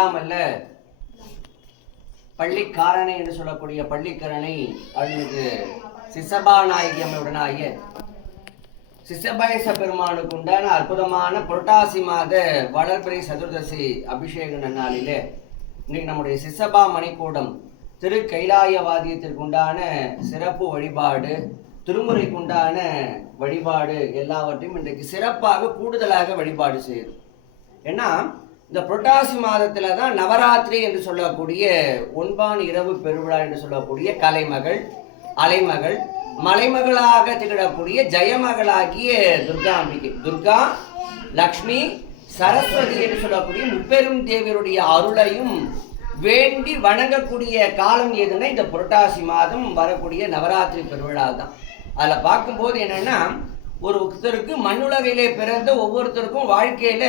எல்லாம் பள்ளிக்காரனை என்று சொல்லக்கூடிய பள்ளிக்கரணை அருள்மிகு சிசபாநாயகி அம்மையுடனாகிய சிசபயச பெருமானுக்கு உண்டான அற்புதமான புரட்டாசி மாத வளர்பிறை சதுர்தசி அபிஷேக நன்னாளிலே இன்னைக்கு நம்முடைய சிசபா மணிக்கூடம் திரு கைலாயவாதியத்திற்கு உண்டான சிறப்பு வழிபாடு திருமுறைக்கு உண்டான வழிபாடு எல்லாவற்றையும் இன்றைக்கு சிறப்பாக கூடுதலாக வழிபாடு செய்யும் ஏன்னா இந்த புரட்டாசி மாதத்தில் தான் நவராத்திரி என்று சொல்லக்கூடிய ஒன்பான் இரவு பெருவிழா என்று சொல்லக்கூடிய கலைமகள் அலைமகள் மலைமகளாக திகழக்கூடிய ஜெயமகளாகிய துர்கா அம்பிகை. துர்கா லக்ஷ்மி சரஸ்வதி என்று சொல்லக்கூடிய முப்பெரும் தேவியருடைய அருளையும் வேண்டி வணங்கக்கூடிய காலம் எதுன்னா இந்த புரட்டாசி மாதம் வரக்கூடிய நவராத்திரி பெருவிழா தான் அதில் பார்க்கும்போது என்னென்னா ஒரு ஒருத்தருக்கு மண்ணுலகையிலே பிறந்த ஒவ்வொருத்தருக்கும் வாழ்க்கையில்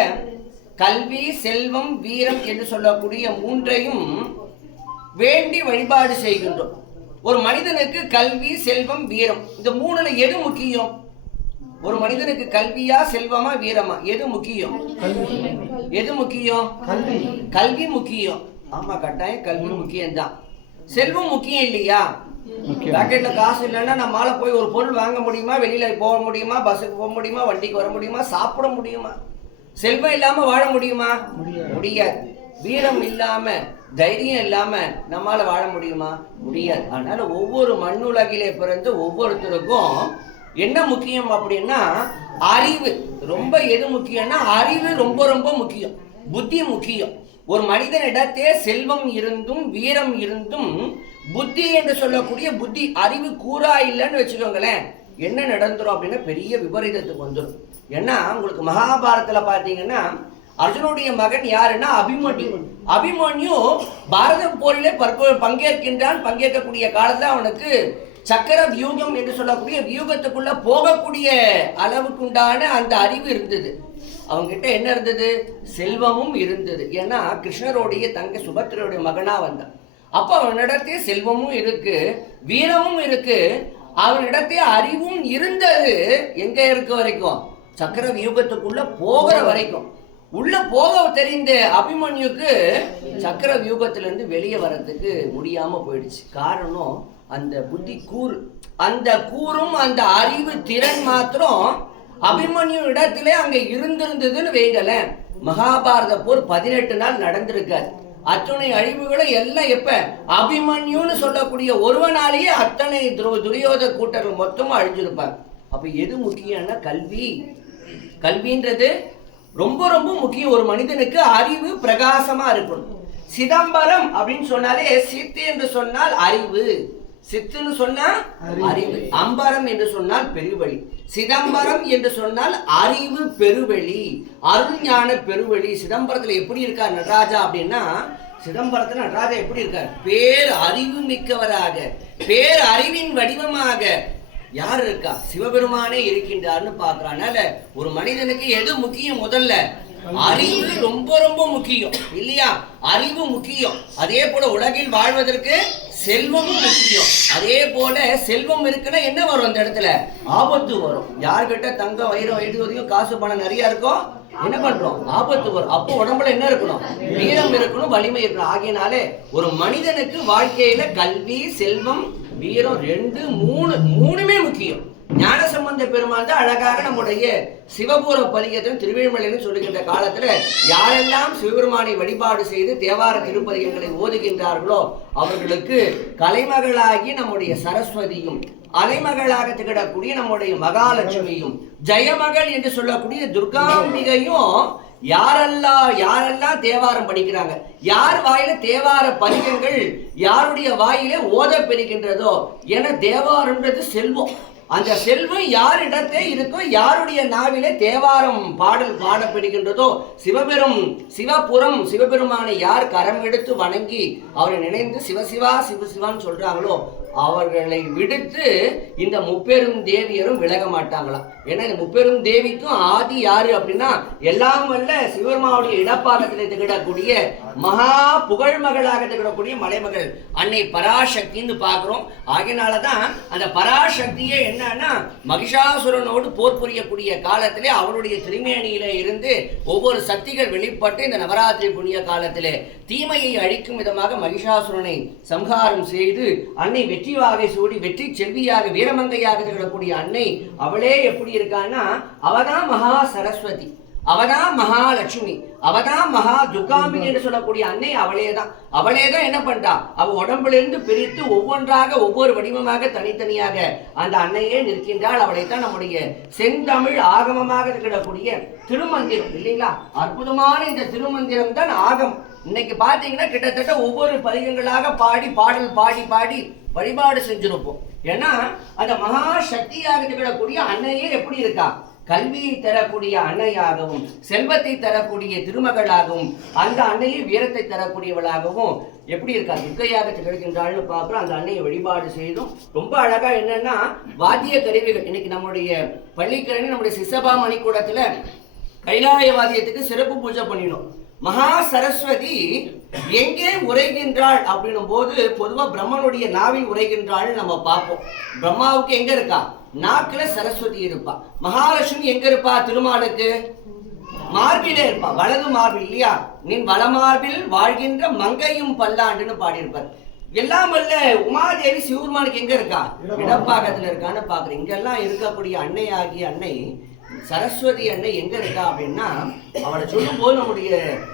கல்வி செல்வம் வீரம் என்று சொல்லக்கூடிய மூன்றையும் வேண்டி வழிபாடு செய்கின்றோம். ஒரு மனிதனுக்கு கல்வி செல்வம் வீரம் இந்த மூணுல எது முக்கியம்? ஒரு மனிதனுக்கு கல்வியா செல்வமா வீரமா? எது முக்கியம்? எது முக்கியம்? கல்வி. கல்வி முக்கியம். ஆமா கட்டாயம் கல்வி முக்கியம்தான். செல்வம் முக்கியம் இல்லையா? முக்கியம். பாக்கெட்ல காசு இல்லைன்னா நம்மளால போய் ஒரு பொருள் வாங்க முடியுமா? வெளியில போக முடியுமா? பஸ்ஸுக்கு போக முடியுமா? வண்டிக்கு வர முடியுமா? சாப்பிட முடியுமா? செல்வம் இல்லாம வாழ முடியுமா? முடியாது. வீரம் இல்லாம தைரியம் இல்லாம நம்மால வாழ முடியுமா? முடியாது. அதனால ஒவ்வொரு மண்ணுலகிலே பிறந்த ஒவ்வொருத்தருக்கும் என்ன முக்கியம் அப்படின்னா அறிவு. ரொம்ப எது முக்கியம்னா அறிவு ரொம்ப ரொம்ப முக்கியம். புத்தி முக்கியம். ஒரு மனிதனிடத்தே செல்வம் இருந்தும் வீரம் இருந்தும் புத்தி என்று சொல்லக்கூடிய புத்தி அறிவு கூறா இல்லைன்னு வச்சுக்கோங்களேன். என்ன நடந்துரும் அப்படின்னா பெரிய விபரீதத்துக்கு வந்துடும் ஏன்னா உங்களுக்கு மகாபாரத்தில் பார்த்தீங்கன்னா அர்ஜுனுடைய மகன் யாருன்னா அபிமன்யு. அபிமன்யு பாரத போரிலே பங்கேற்கின்றான். பங்கேற்கக்கூடிய காலத்தில் அவனுக்கு சக்கர வியூகம் என்று சொல்லக்கூடிய வியூகத்துக்குள்ள போகக்கூடிய அளவுக்குண்டான அந்த அறிவு இருந்தது. அவங்ககிட்ட என்ன இருந்தது? செல்வமும் இருந்தது. ஏன்னா கிருஷ்ணருடைய தங்க சுபத்திரையுடைய மகனா வந்தான். அப்போ அவனிடத்தே செல்வமும் இருக்கு வீரமும் இருக்கு. அவனிடத்தே அறிவும் இருந்தது எங்க இருக்க வரைக்கும்? சக்கர வியூகத்துக்குள்ள போகிற வரைக்கும். உள்ள போக தெரிந்த அபிமன்யுக்கு சக்கர வியூகத்திலிருந்து வெளியே வர்றதுக்கு முடியாம போயிடுச்சு. காரணம் அந்த புத்தி கூறு. அந்த கூறும் அந்த அறிவு திறன் மாத்திரம் அபிமன்யு இடத்திலே அங்க இருந்திருந்ததுன்னு வைங்களேன். மகாபாரத போர் பதினெட்டு நாள் நடந்திருக்காரு அத்தனை அழிவுகளும் எல்லாம் எப்ப? அபிமன்யுன்னு சொல்லக்கூடிய ஒருவனாலேயே அத்தனை துரு- துரியோத கூட்டர்கள் மொத்தமும் அழிஞ்சிருப்பாங்க. அப்ப எது முக்கியம்னா கல்வி. கல்வின்றது ரொம்ப ரொம்ப முக்கியம். ஒரு மனிதனுக்கு அறிவு பிரகாசமா இருக்கணும். சிதம்பரம் அப்படின்னு சொன்னாலே சித்து என்று சொன்னால் அறிவு. சித்துன்னு சொன்னா அறிவு. அம்பரம் என்று சொன்னால் பெருவழி. சிதம்பரம் என்று சொன்னால் அறிவு பெருவெளி அருள் ஞான பெருவெளி சிதம்பரத்துல எப்படி இருக்கார் நடராஜா அப்படின்னா சிதம்பரத்துல நடராஜா எப்படி இருக்கார்? பேர் அறிவு மிக்கவராக. பேர் அறிவின் வடிவமாக. யார் இருக்கா? சிவபெருமானே இருக்கின்றார்னு பார்க்கறான். அதனால ஒரு மனிதனுக்கு எது முக்கியம் முதல்ல? அறிவு ரொம்ப ரொம்ப முக்கியம். இல்லையா? அறிவு முக்கியம். அதே போல உலகில் வாழ்வதற்கு செல்வமும் முக்கியம். அதே போல செல்வம் இருக்குன்னா என்ன வரும் அந்த இடத்துல? ஆபத்து வரும். யார்கிட்ட தங்கம் வைரம் வைடுவதையும் காசு பணம் நிறைய இருக்கும் என்ன பண்றோம்? ஆபத்து வரும். அப்போ உடம்புல என்ன இருக்கணும்? வீரம் இருக்கணும் வலிமை இருக்கணும். ஆகியனாலே ஒரு மனிதனுக்கு வாழ்க்கையில கல்வி செல்வம் வீரம் ரெண்டு மூணு மூணுமே முக்கியம். ஞானசம்பந்த பெருமாள் தான் அழகாக நம்முடைய சிவபூர பதிகத்திலும் திருவிழிமலைன்னு சொல்லுகின்ற காலத்துல யாரெல்லாம் சிவபெருமானை வழிபாடு செய்து தேவார திருப்பதிகங்களை ஓதுகின்றார்களோ அவர்களுக்கு கலைமகளாகி நம்முடைய சரஸ்வதியும் அலைமகளாக திகழக்கூடிய நம்முடைய மகாலட்சுமியும் ஜெயமகள் என்று சொல்லக்கூடிய துர்காம்பிகையும் யாரெல்லாம் யாரெல்லாம் தேவாரம் படிக்கிறாங்க? யார் வாயில தேவார பதிகங்கள் யாருடைய வாயிலே ஓத பெறுகின்றதோ என தேவாரம்ன்றது செல்வம். அந்த செல்வம் யாரிடத்தே இருக்கோ யாருடைய நாவிலே தேவாரம் பாடல் பாடப்படுகின்றதோ சிவபெரும் சிவபுரம் சிவபெருமானை யார் கரம் எடுத்து வணங்கி அவரை நினைந்து சிவசிவா சிவசிவான்னு சொல்றாங்களோ அவர்களை விடுத்து இந்த முப்பெரும் தேவியரும் விலக மாட்டாங்களாம். ஏன்னா இந்த முப்பெரும் தேவிக்கும் ஆதி யாரு அப்படின்னா எல்லாம் வல்ல சிவருமாவுடைய இடப்பாகத்தில் திகழக்கூடிய மகா புகழ் மகளாக திகழக்கூடிய மலைமகள். அன்னை பராசக்தின்னு பார்க்கிறோம். ஆகையினாலதான் அந்த பராசக்தியே என்னன்னா மகிஷாசுரனோடு போர் புரியக்கூடிய காலத்திலே அவருடைய திருமேனியில இருந்து ஒவ்வொரு சக்திகள் வெளிப்பட்டு இந்த நவராத்திரி புண்ணிய காலத்திலே தீமையை அழிக்கும் விதமாக மகிஷாசுரனை சம்ஹாரம் செய்து அன்னை வெற்றி வாகை சூடி வெற்றி செல்வியாக வீரமங்கையாக திகழக்கூடிய அன்னை அவளே எப்படி இருக்கான்னா அவதான் மகா சரஸ்வதி. அவதான் மகாலட்சுமி அவதான் மகா துர்காம்பிகை என்று சொல்லக்கூடிய அன்னை அவளே தான் அவளே தான் என்ன பண்றா? அவ உடம்புல இருந்து பிரித்து ஒவ்வொன்றாக ஒவ்வொரு வடிவமாக தனித்தனியாக அந்த அன்னையே நிற்கின்றாள். அவளை தான் நம்முடைய செந்தமிழ் ஆகமமாக இருக்கக்கூடிய திருமந்திரம் இல்லைங்களா? அற்புதமான இந்த திருமந்திரம் தான் ஆகம் இன்னைக்கு பாத்தீங்கன்னா கிட்டத்தட்ட ஒவ்வொரு பதிகங்களாக பாடி பாடல் பாடி பாடி வழிபாடு செஞ்சிருப்போம். ஏன்னா அந்த மகா சக்தியாக திகழக்கூடிய அன்னையே எப்படி இருக்கா? கல்வியை தரக்கூடிய அன்னையாகவும் செல்வத்தை தரக்கூடிய திருமகளாகவும் அந்த அன்னையை வீரத்தை தரக்கூடியவளாகவும் எப்படி இருக்கா? துர்க்கையாக திகழ்கின்றாள்னு பார்க்குறோம். அந்த அன்னையை வழிபாடு செய்தும் ரொம்ப அழகா என்னன்னா வாத்திய கருவிகள். இன்னைக்கு நம்முடைய பள்ளிக்கரணி நம்முடைய சிசபா மணிக்கூடத்துல கைலாய வாத்தியத்துக்கு சிறப்பு பூஜை பண்ணினோம். மகா சரஸ்வதி எங்கே உரைகின்றாள் அப்படின்னும் போது பொதுவா பிரம்மனுடைய நாவில் உரைகின்றாள்னு நம்ம பார்ப்போம். பிரம்மாவுக்கு எங்க இருக்கா? நாக்குல சரஸ்வதி இருப்பா. மகாலட்சுமி எங்க இருப்பா? திருமாலுக்கு. மார்பிலே இருப்பா. வலது மார்பில் இல்லையா? நின் வலமார்பில் வாழ்கின்ற மங்கையும் பல்லாண்டுன்னு பாடியிருப்பார். எல்லாம் வல்ல உமாதேவி சிவருமானுக்கு எங்க இருக்கா? இடப்பாகத்துல இருக்கான்னு பாக்குறேன். இங்கெல்லாம் இருக்கக்கூடிய அன்னை ஆகிய அன்னை சரஸ்வதி அண்ணன் எங்க இருக்கா அப்படின்னா அவளை சொல்லும்போது நம்முடைய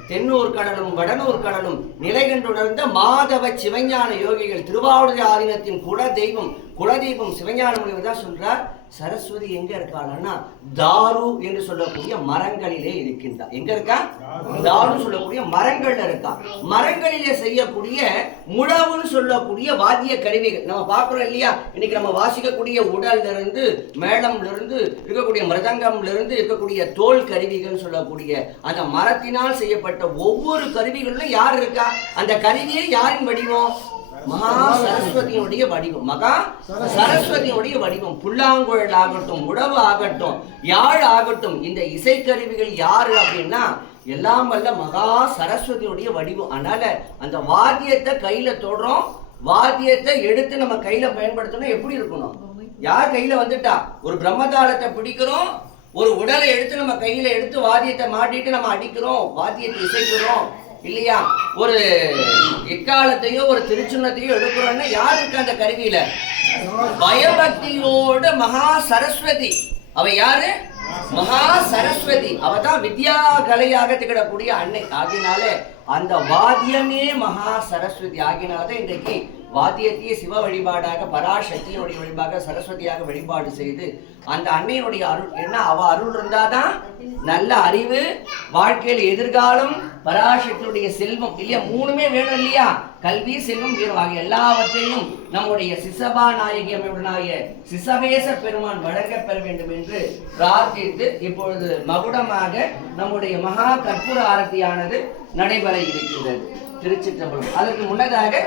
தென்னூர் கடலும் வடனூர் கடலும் நிலைகண்டுணர்ந்த மாதவ சிவஞான யோகிகள் திருவாவூர் ஆதீனத்தின் குல தெய்வம் குலதெய்வம் சிவஞான முனிவர் தான் சொல்றார். சரஸ்வதி எங்க இருக்காளன்னா தாரு என்று சொல்லக்கூடிய மரங்களிலே இருக்கின்றார். எங்க இருக்கா? தாரு. சொல்லக்கூடிய மரங்கள்ல இருக்கா. மரங்களிலே செய்யக்கூடிய முழவுன்னு சொல்லக்கூடிய வாத்திய கருவிகள். நம்ம பார்க்கிறோம் இல்லையா? இன்னைக்கு நம்ம வாசிக்கக்கூடிய உடல்ல இருந்து மேளம்ல இருந்து இருக்கக்கூடிய மிருதங்கம்ல இருந்து இருக்கக்கூடிய தோல் கருவிகள் சொல்லக்கூடிய அந்த மரத்தினால் செய்யப்பட்ட ஒவ்வொரு கருவிகளிலும் யார் இருக்கா? அந்த கருவியே யாரின் வடிவம்? மகா சரஸ்வதியினுடைய வடிவம். மகா சரஸ்வதியினுடைய வடிவம். புல்லாங்குழல் ஆகட்டும் உழவு ஆகட்டும் யாழ் ஆகட்டும் இந்த இசைக்கருவிகள் யாரு அப்படின்னா எல்லாம் வல்ல மகா சரஸ்வதியுடைய வடிவம். அதனால அந்த வாத்தியத்தை கையில தொடுறோம். வாத்தியத்தை எடுத்து நம்ம கையில பயன்படுத்தணும். எப்படி இருக்கணும்? யார் கையில வந்துட்டா? ஒரு பிரம்மதாளத்தை பிடிக்கிறோம். ஒரு உடலை எடுத்து நம்ம கையில எடுத்து வாத்தியத்தை மாட்டிட்டு நம்ம அடிக்கிறோம். வாத்தியத்தை இசைக்கிறோம். இல்லையா? ஒரு எக்காலத்தையோ ஒரு திருச்சுண்ணத்தையோ எடுக்கிறோம்னா யார் அந்த கருவியில? பயபக்தியோட மகா சரஸ்வதி. அவ யாரு? மகா சரஸ்வதி. அவ தான் வித்யா கலையாக திகழக்கூடிய அன்னை. ஆகினாலே அந்த வாத்தியமே மகா சரஸ்வதி. ஆகினாலதான் இன்றைக்கு வாத்தியத்தையே சிவ வழிபாடாக பராசக்தியினுடைய வழிபாக சரஸ்வதியாக வழிபாடு செய்து அந்த அன்னையினுடைய அருள் என்ன? அவ அருள் இருந்தாதான் நல்ல அறிவு வாழ்க்கையில் எதிர்காலம் பராசக்தியுடைய செல்வம் இல்லையா? மூணுமே வேணும் இல்லையா? கல்வி செல்வம் வீரம். ஆகிய எல்லாவற்றையும் நம்முடைய சிசபா நாயகி அமைவுடனாய சிசவேச பெருமான் வழங்க பெற வேண்டும் என்று பிரார்த்தித்து இப்பொழுது மகுடமாக நம்முடைய மகா கற்பூர ஆரத்தியானது நடைபெற இருக்கிறது திருச்சிற்றம்பலம். அதற்கு முன்னதாக